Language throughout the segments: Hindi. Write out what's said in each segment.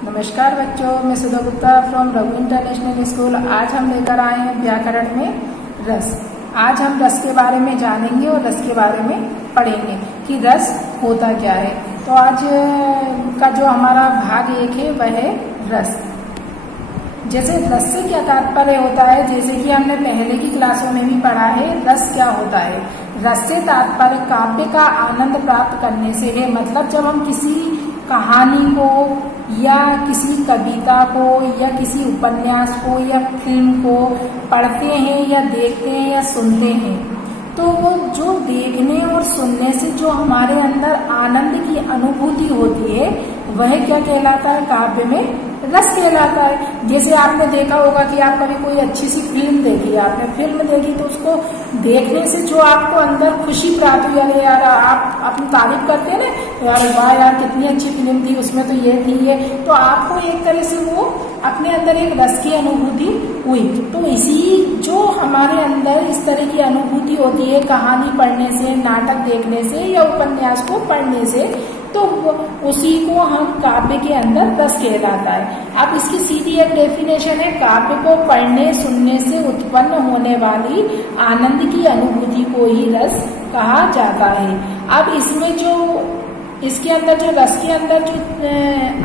नमस्कार बच्चों, मैं Sudha Gupta from Raghu international school. आज हम लेकर आए हैं व्याकरण में रस। आज हम रस के बारे में जानेंगे और रस के बारे में पढ़ेंगे कि रस होता क्या है। तो आज का जो हमारा भाग 1 है वह है रस। जैसे रस से क्या तात्पर्य होता है, जैसे कि हमने पहले की क्लासों में भी पढ़ा है, रस क्या होता है। रस से तात्पर्य काव्य का आनंद प्राप्त करने से है। मतलब जब हम किसी कहानी को या किसी कविता को या किसी उपन्यास को या फिल्म को पढ़ते हैं या देखते हैं या सुनते हैं, तो वो जो देखने और सुनने से जो हमारे अंदर आनंद की अनुभूति होती है वह क्या कहलाता है, काव्य में रस कहलाता है। जैसे आपने देखा होगा कि आप कभी कोई अच्छी सी फिल्म देखी, आपने फिल्म देखी तो उसको देखने से जो आपको अंदर खुशी प्राप्त हुई, अरे यार आप अपनी तारीफ करते हैं ना, यार वाह यार कितनी अच्छी फिल्म थी, उसमें तो ये थी ये, तो आपको एक तरह से वो अपने अंदर एक रस की अनुभूति हुई। तो इसी जो हमारे अंदर इस तरह की अनुभूति होती है कहानी पढ़ने से, नाटक देखने से या उपन्यास को पढ़ने से, तो उसी को हम काव्य के अंदर रस कहलाता है। अब इसकी सीधी एक डेफिनेशन है, काव्य को पढ़ने सुनने से उत्पन्न होने वाली आनंद की अनुभूति को ही रस कहा जाता है। अब इसमें जो इसके अंदर जो रस के अंदर जो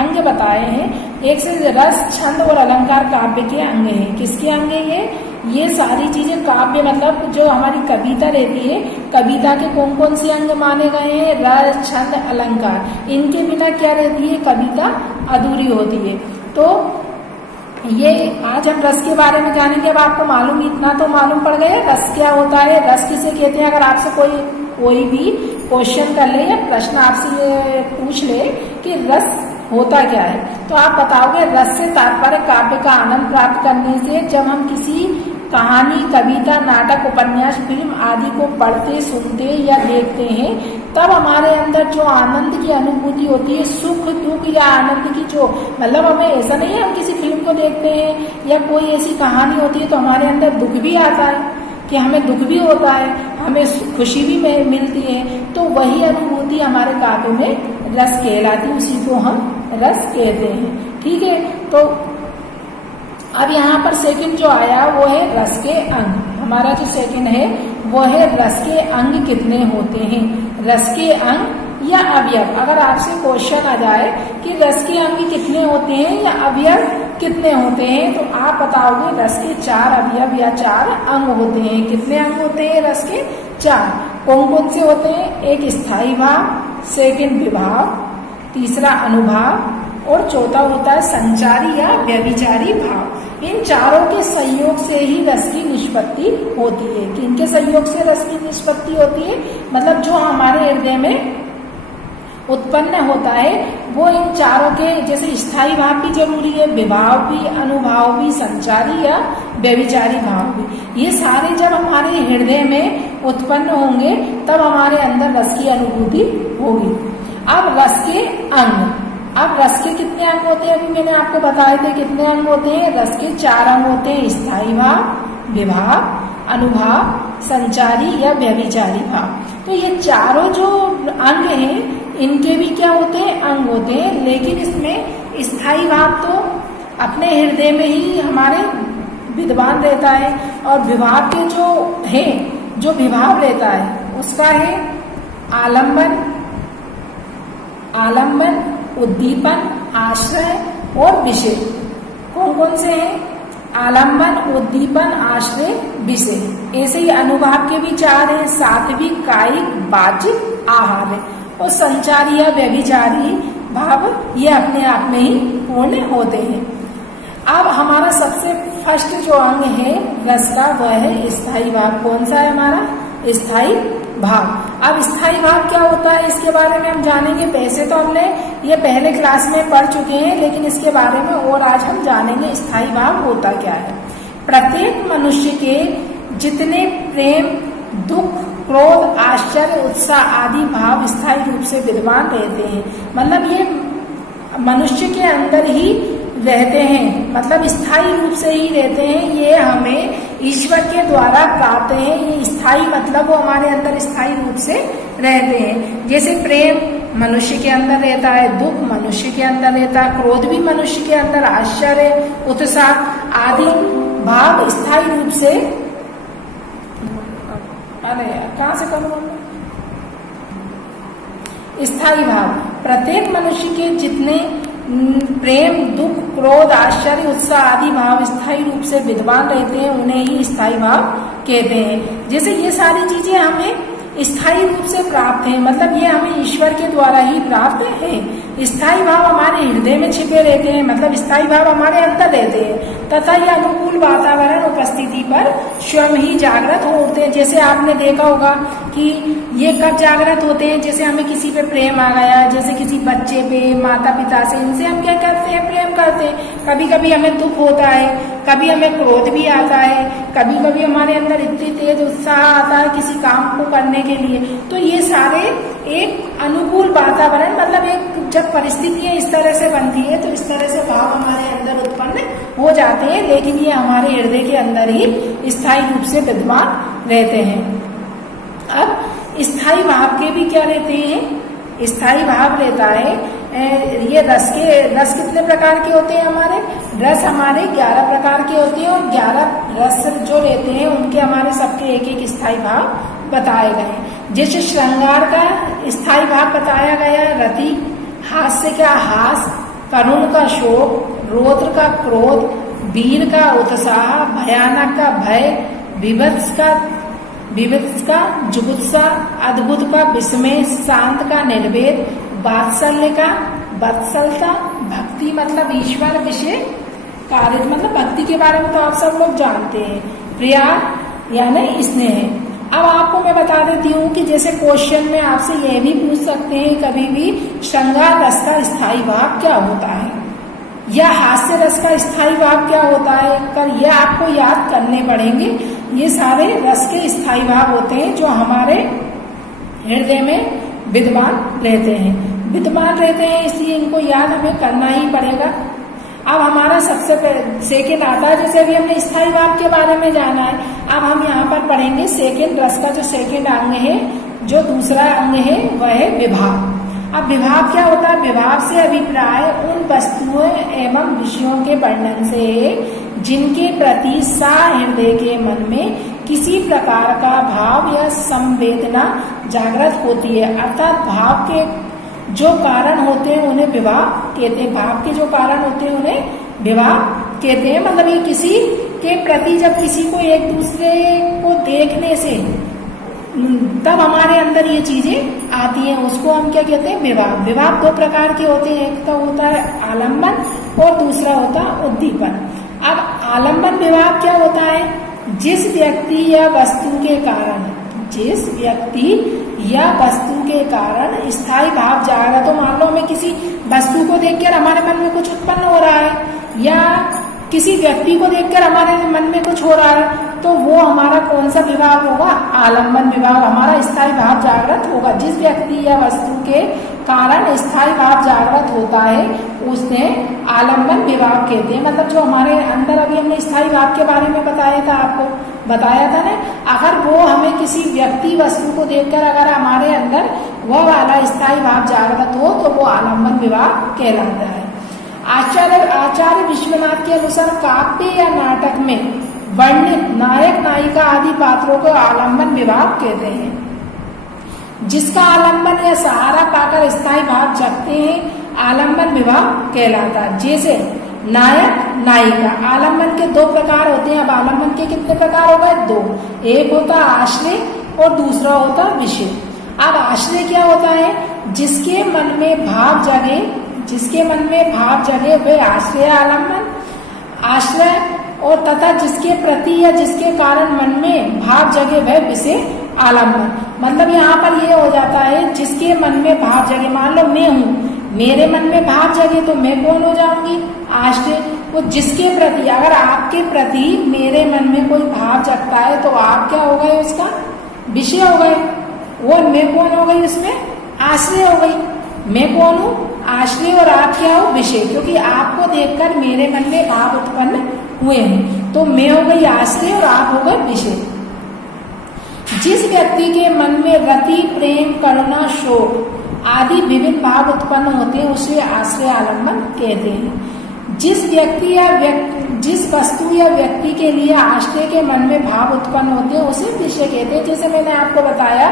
अंग बताए हैं, एक से रस, छंद और अलंकार काव्य के अंग हैं। किसके अंग है ये सारी चीजें काव्य मतलब जो हमारी कविता रहती है, कविता के कौन कौन से अंग माने गए हैं, रस, छंद, अलंकार। इनके बिना क्या रहती है, कविता अधूरी होती है। तो ये आज हम रस के बारे में जानेंगे। अब आपको मालूम, इतना तो मालूम पड़ गया रस क्या होता है, रस किसे कहते हैं। अगर आपसे कोई भी क्वेश्चन कर ले या प्रश्न आपसे ये पूछ ले कि रस होता क्या है, तो आप बताओगे रस से तात्पर्य काव्य का आनंद प्राप्त करने से। जब हम किसी कहानी, कविता, नाटक, उपन्यास, फिल्म आदि को पढ़ते, सुनते या देखते हैं, तब हमारे अंदर जो आनंद की अनुभूति होती है, सुख दुख या आनंद की जो, मतलब हमें ऐसा नहीं है हम किसी फिल्म को देखते हैं या कोई ऐसी कहानी होती है तो हमारे अंदर दुख भी आता है कि हमें दुख भी होता है, हमें खुशी भी मिलती है, तो वही अनुभूति हमारे काव्य में रस कहलाती है, उसी को हम रस कहते हैं। ठीक है, तो अब यहाँ पर सेकंड जो आया वो है रस के अंग। हमारा जो सेकंड है वो है रस के अंग कितने होते हैं। रस के अंग या अवयव, अगर आपसे क्वेश्चन आ जाए कि रस के अंग कितने होते हैं या अवयव कितने होते हैं, तो आप बताओगे रस के 4 अवयव या 4 अंग होते हैं। कितने अंग होते हैं रस के? 4। कौन कौन से होते हैं? एक स्थायी भाव, सेकंड विभाव, तीसरा अनुभाव और चौथा होता है संचारी या व्यभिचारी भाव। इन चारों के संयोग से ही रस की निष्पत्ति होती है। कि इनके संयोग से रस की निष्पत्ति होती है, मतलब जो हमारे हृदय में उत्पन्न होता है वो इन चारों के, जैसे स्थायी भाव भी जरूरी है, विभाव भी, अनुभाव भी, संचारी या व्यभिचारी भाव भी, ये सारे जब हमारे हृदय में उत्पन्न होंगे तब हमारे अंदर रस की अनुभूति होगी। अब रस के अंग, अब रस के कितने अंग होते हैं, अभी मैंने आपको बताए थे कितने अंग होते हैं। रस के 4 अंग होते हैं, स्थायी भाव, विभाव, अनुभाव, संचारी या व्यभिचारी भाव। तो ये चारों जो अंग हैं इनके भी क्या होते हैं, अंग होते हैं। लेकिन इसमें स्थायी भाव तो अपने हृदय में ही हमारे विद्यमान रहता है, और विभाव के जो है, जो विभाव रहता है उसका है आलम्बन, उद्दीपन, आश्रय और विषय। कौन कौन से हैं? आलम्बन, उद्दीपन, आश्रय, विषय। ऐसे ही अनुभाव के भी 4 हैं, सात्विक, कायिक, वाचिक, आहार्य। और संचारी या व्यभिचारी भाव ये अपने आप में ही पूर्ण होते हैं। अब हमारा सबसे फर्स्ट जो अंग है रस का वह है स्थायी भाव। कौन सा है हमारा? स्थायी भाव। अब स्थायी भाव क्या होता है इसके बारे में हम जानेंगे। वैसे तो हमने ये पहले क्लास में पढ़ चुके हैं, लेकिन इसके बारे में और आज हम जानेंगे स्थायी भाव होता क्या है। प्रत्येक मनुष्य के जितने प्रेम, दुख, क्रोध, आश्चर्य, उत्साह आदि भाव स्थायी रूप से विद्यमान रहते हैं। मतलब ये मनुष्य के अंदर ही रहते हैं, मतलब स्थायी रूप से ही रहते हैं। ये हमें ईश्वर के द्वारा प्राप्त है। ये स्थायी मतलब वो हमारे अंदर स्थायी रूप से रहते हैं। जैसे प्रेम, मनुष्य के अंदर रहता है, दुख मनुष्य के अंदर रहता है, क्रोध भी मनुष्य के अंदर, आश्चर्य, उत्साह आदि भाव स्थायी रूप से, अरे कहाँ से करूँ, स्थायी भाव प्रत्येक मनुष्य के जितने प्रेम, दुख, क्रोध, आश्चर्य, उत्साह आदि भाव स्थायी रूप से विद्यमान रहते हैं, उन्हें ही स्थायी भाव कहते हैं। जैसे ये सारी चीजें हमें स्थायी रूप से प्राप्त है, मतलब ये हमें ईश्वर के द्वारा ही प्राप्त है। स्थायी भाव हमारे हृदय में छिपे रहते हैं, मतलब स्थायी भाव हमारे अंदर रहते हैं, तथा ये अनुकूल वातावरण उपस्थिति पर स्वयं ही जागृत हो उठते हैं। जैसे आपने देखा होगा कि ये कब जागृत होते हैं, जैसे हमें किसी पे प्रेम आ गया, जैसे किसी बच्चे पे, माता पिता से, इनसे हम क्या करते हैं, प्रेम करते हैं। कभी कभी हमें दुख होता है, कभी हमें क्रोध भी आता है, कभी कभी हमारे अंदर इतनी तेज उत्साह आता है किसी काम को करने के लिए। तो ये सारे एक अनुकूल वातावरण, मतलब एक जब परिस्थितियां इस तरह से बनती है तो इस तरह से भाव हमारे अंदर उत्पन्न हो जाते हैं, लेकिन ये हमारे हृदय के अंदर ही स्थायी रूप से विद्यमान रहते हैं। अब स्थायी भाव के भी क्या रहते हैं, स्थायी भाव रहता है, ये रस कितने प्रकार के होते हैं हमारे, रस हमारे 11 प्रकार के होते हैं, और 11 रस जो रहते हैं उनके हमारे सबके एक एक स्थायी भाव बताए गए। जैसे श्रृंगार का स्थायी भाव बताया गया, रति, हास्य का हास, करुण का शोक, रौद्र का क्रोध, वीर का उत्साह, भयानक का भय, विभत्स का जुगुप्सा, अद्भुत का विस्मय, शांत का निर्वेद, वात्सल्य का वत्सलता, भक्ति मतलब ईश्वर विषय कार्य, मतलब भक्ति के बारे में तो आप सब लोग जानते हैं, प्रिया यानी स्नेह। अब आपको मैं बता देती हूँ कि जैसे क्वेश्चन में आपसे यह भी पूछ सकते हैं कभी भी, श्रृंगार रस का स्थायी भाव क्या होता है, या हास्य रस का स्थायी भाव क्या होता है, कर यह आपको याद करने पड़ेंगे। ये सारे रस के स्थायी भाव होते हैं जो हमारे हृदय में विद्यमान रहते हैं, इसलिए इनको याद हमें करना ही पड़ेगा। अब हमारा सबसे सेकेंड आता है, जैसे अभी हमने स्थायी भाव के बारे में जाना है, अब हम यहाँ पर पढ़ेंगे सेकेंड रस का जो सेकेंड अंग है, जो दूसरा अंग है वह है विभाव। अब विभाव क्या होता है, विभाव से अभिप्राय उन वस्तुओं एवं विषयों के वर्णन से जिनके प्रति सा हृदय के मन में किसी प्रकार का भाव या संवेदना जागृत होती है, अर्थात भाव के जो कारण होते हैं उन्हें विभाव कहते हैं, भाव के जो कारण होते हैं उन्हें विभाव कहते हैं। मतलब ये किसी के प्रति जब किसी को एक दूसरे को देखने से तब हमारे अंदर ये चीजें आती हैं, उसको हम क्या कहते हैं, विभाव। विभाव 2 प्रकार के होते हैं, एक तो होता है आलम्बन और दूसरा होता है उद्दीपन। अब आलम्बन विभाव क्या होता है, जिस व्यक्ति या वस्तु के कारण स्थायी भाव जाएगा। तो मान लो हमें किसी वस्तु को देखकर हमारे मन में कुछ उत्पन्न हो रहा है, या किसी व्यक्ति को देखकर हमारे मन में कुछ हो रहा है, तो वो हमारा कौन सा विभाव होगा, आलम्बन विभाव, हमारा स्थायी भाव जागृत होगा। जिस व्यक्ति या वस्तु के कारण स्थायी भाव जागृत होता है उसने आलम्बन विभाव कहते हैं। मतलब जो हमारे अंदर, अभी हमने स्थायी भाव के बारे में बताया था ना, अगर वो हमें किसी व्यक्ति वस्तु को देखकर अगर हमारे अंदर वह वाला स्थायी भाव जागृत हो तो वो आलम्बन विभाव कहलाता है। आचार्य विश्वनाथ के अनुसार काव्य या नाटक में वर्णित नायक नायिका आदि पात्रों को आलम्बन विभाव कहते हैं। जिसका आलम्बन या सहारा पाकर स्थायी भाव जगते हैं आलम्बन विभाव कहलाता है। जैसे नायक नायिका, आलम्बन के 2 प्रकार होते हैं। अब आलम्बन के कितने प्रकार हो गए, 2। एक होता आश्रय और दूसरा होता विषय। अब आश्रय क्या होता है, जिसके मन में भाव जगे वह आश्रय आलम्बन, आश्रय, और तथा जिसके प्रति या जिसके कारण मन में भाव जगे वह विषय आलम्बन। मतलब यहाँ पर ये हो जाता है, जिसके मन में भाव जगे, मान लो मैं हूँ, मेरे मन में भाव जगे तो मैं कौन हो जाऊंगी, आश्रय। वो जिसके प्रति, अगर आपके प्रति मेरे मन में कोई भाव जगता है तो आप क्या हो गए, उसका विषय हो गए। वो मैं कौन हो गई, उसमें आश्रय हो गई। मैं कौन हूँ, आश्रय, और आप क्या हो, विषय। क्योंकि आपको देखकर मेरे मन में भाव उत्पन्न हुए हैं, तो मैं हो गई आश्रय और आप हो गए विषय। जिस व्यक्ति के मन में रति, प्रेम, करुणा, शोक आदि विभिन्न भाव उत्पन्न होते हैं उसे आश्रय आलम्बन कहते हैं। जिस वस्तु या व्यक्ति के लिए आश्रय के मन में भाव उत्पन्न होते हैं उसे विषय कहते हैं। जैसे मैंने आपको बताया,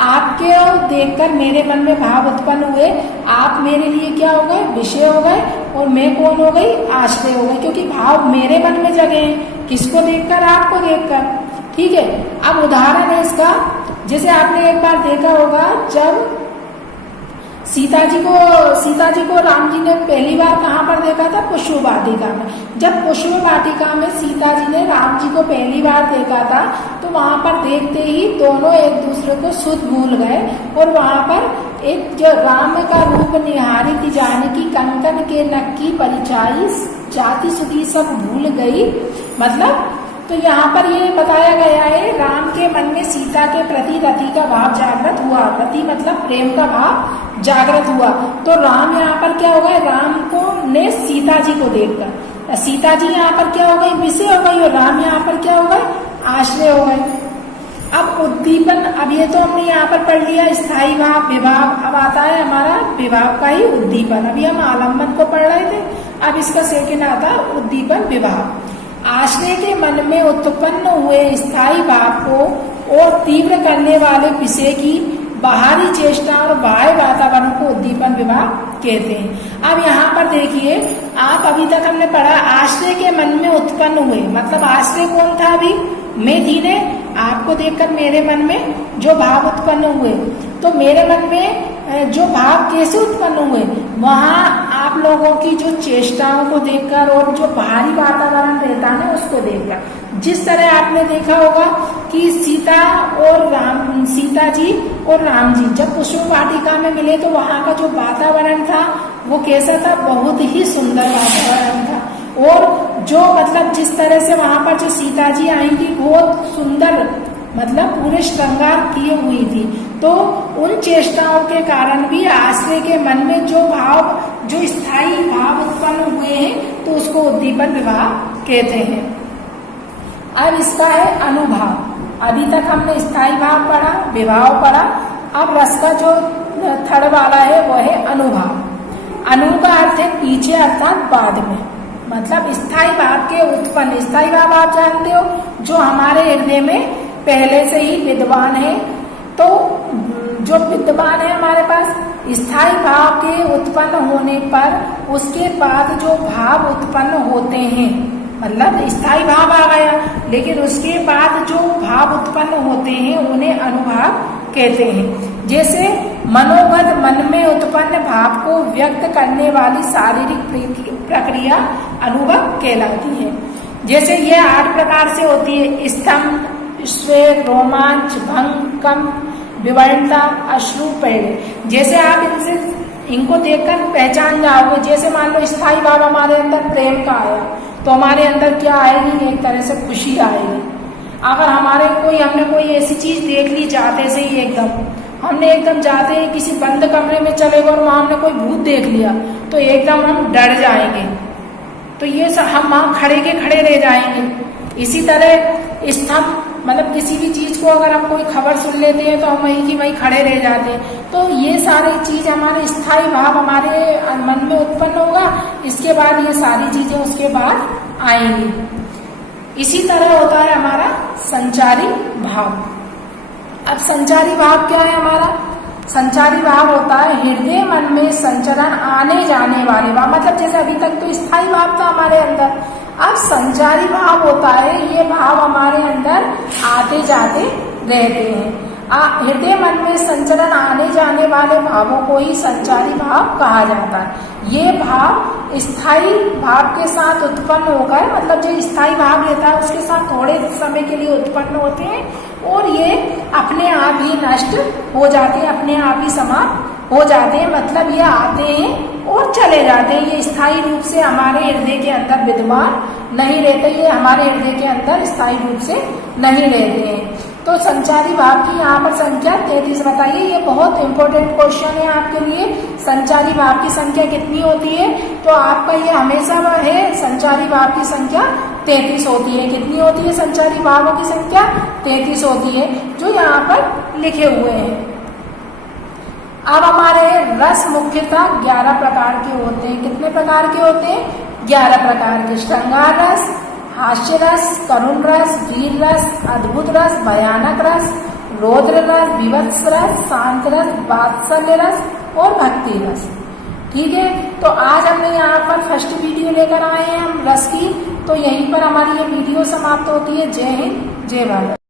आपके देखकर मेरे मन में भाव उत्पन्न हुए, आप मेरे लिए क्या हो गए, विषय हो गए, और मैं कौन हो गई, आश्रय हो गई, क्योंकि भाव मेरे मन में जगे हैं। किसको देखकर, आपको देखकर। ठीक है, अब उदाहरण है इसका, जैसे आपने एक बार देखा होगा जब सीता जी को राम जी ने पहली बार कहाँ पर देखा था, पुष्प वाटिका में। जब पुष्प वाटिका में सीता जी ने राम जी को पहली बार देखा था तो वहां पर देखते ही दोनों एक दूसरे को सुध भूल गए, और वहां पर एक जो राम का रूप निहारी जानकी कंकन के नक्की परिचाई जाति सुधी सब भूल गई। मतलब तो यहाँ पर ये बताया गया है, राम के मन में सीता के प्रति रति का भाव जागृत हुआ। रति मतलब प्रेम का भाव जागृत हुआ। तो राम यहाँ पर क्या हो गए, राम को ने सीता जी को देखकर, सीता जी यहाँ पर क्या हो गई, विषय हो गई, और राम यहाँ पर क्या हो गए, आश्रय हो गए। अब उद्दीपन, अब ये तो हमने यहाँ पर पढ़ लिया स्थायी भाव, विभाव। अब आता है हमारा विभाव का ही उद्दीपन। अभी हम आलम्बन को पढ़ रहे थे, अब इसका सेकंड आता उद्दीपन विभाव। आश्रय के मन में उत्पन्न हुए स्थायी भाव को और तीव्र करने वाले विषय की बाहरी चेष्टा और बाह्य वातावरण को उद्दीपन विभाव कहते हैं। अब यहाँ पर देखिए, आप अभी तक हमने पढ़ा आश्रय के मन में उत्पन्न हुए, मतलब आश्रय कौन था, अभी मैं थी ने, आपको देखकर मेरे मन में जो भाव उत्पन्न हुए, तो मेरे मन में जो भाव कैसे उत्पन्न हुए, वहाँ आप लोगों की जो चेष्टाओं को देखकर और जो बाहरी वातावरण रहता है उसको देखकर। जिस तरह आपने देखा होगा कि सीता जी और राम जी जब पुष्प वाटिका में मिले तो वहाँ का जो वातावरण था वो कैसा था, बहुत ही सुंदर वातावरण था। और जो मतलब जिस तरह से वहाँ पर जो सीता जी आई थी बहुत सुंदर, मतलब पूरे श्रृंगार किए हुई थी। तो उन चेष्टाओं के कारण भी आश्रय के मन में जो भाव, जो स्थायी भाव उत्पन्न हुए हैं तो उसको उद्दीपन विभाव कहते हैं। अब इसका है अनुभाव। अभी तक हमने स्थायी भाव पढ़ा, विभाव पढ़ा। अब रस का जो थर्ड वाला है वो है अनुभाव। अनु का अर्थ है पीछे अर्थात बाद में, मतलब स्थायी भाव के उत्पन्न। स्थायी भाव आप जानते हो जो हमारे हृदय में पहले से ही विद्वान है। तो जो विद्वान है हमारे पास, स्थायी भाव के उत्पन्न होने पर उसके बाद जो भाव उत्पन्न होते हैं, मतलब स्थायी भाव आ गया लेकिन उसके बाद जो भाव उत्पन्न होते हैं उन्हें अनुभाव कहते हैं। जैसे मनोगत, मन में उत्पन्न भाव को व्यक्त करने वाली शारीरिक प्रक्रिया अनुभव कहलाती है। जैसे ये 8 प्रकार से होती है, स्तंभ, स्वेग, रोमांच, भंग, कंप, विवरणता, अश्रु, पैर। जैसे आप इनको देखकर पहचान जाओगे। जैसे मान लो स्थायी भाव हमारे अंदर प्रेम का आया तो हमारे अंदर क्या आएगी, एक तरह से खुशी आएगी। अगर हमने कोई ऐसी चीज देख ली जाते से ही हमने एकदम जाते ही किसी बंद कमरे में चले गए और वहां हमने कोई भूत देख लिया तो एकदम हम डर जाएंगे, तो ये हम वहां खड़े के खड़े रह जाएंगे। इसी तरह स्तंभ, मतलब किसी भी चीज को अगर हम कोई खबर सुन लेते हैं तो हम वहीं की वहीं खड़े रह जाते हैं। तो ये सारी चीज हमारे स्थायी भाव हमारे मन में उत्पन्न होगा, इसके बाद ये सारी चीजें उसके बाद आएंगी। इसी तरह होता है हमारा संचारी भाव। अब संचारी भाव क्या है हमारा? संचारी भाव होता है हृदय मन में संचरण आने जाने वाले भाव। मतलब जैसे अभी तक तो स्थायी भाव था हमारे अंदर, अब संचारी भाव होता है ये भाव हमारे अंदर आते जाते रहते हैं। हृदय मन में संचरण आने जाने वाले भावों को ही संचारी भाव कहा जाता है। ये भाव स्थायी भाव के साथ उत्पन्न होकर, मतलब जो स्थायी भाव रहता है उसके साथ थोड़े समय के लिए उत्पन्न होते हैं और ये अपने आप ही नष्ट हो जाते हैं, अपने आप ही समाप्त हो जाते हैं। मतलब ये आते हैं और चले जाते हैं, ये स्थायी रूप से हमारे हृदय के अंदर विद्यमान नहीं रहते, ये हमारे हृदय के अंदर स्थायी रूप से नहीं रहते हैं। तो संचारी भाव की यहाँ पर संख्या 33 बताइए। ये बहुत इंपॉर्टेंट क्वेश्चन है आपके लिए। संचारी भाव की संख्या कितनी होती है? तो आपका ये हमेशा है, संचारी भाव की संख्या 33 होती है। कितनी होती है संचारी भावों की संख्या? 33 होती है, जो यहाँ पर लिखे हुए हैं। अब हमारे रस मुख्यतः 11 प्रकार के होते हैं। कितने प्रकार के होते हैं? 11 प्रकार के। श्रृंगार रस, हास्य रस, करुण रस, वीर रस, अद्भुत रस, भयानक रस, रौद्र रस, विवत्स रस, शांत रस, वात्सल्य रस और भक्ति रस। ठीक है, तो आज हमने यहाँ पर फर्स्ट वीडियो लेकर आए हैं हम रस की। तो यहीं पर हमारी ये वीडियो समाप्त होती है। जय हिंद, जय भारत।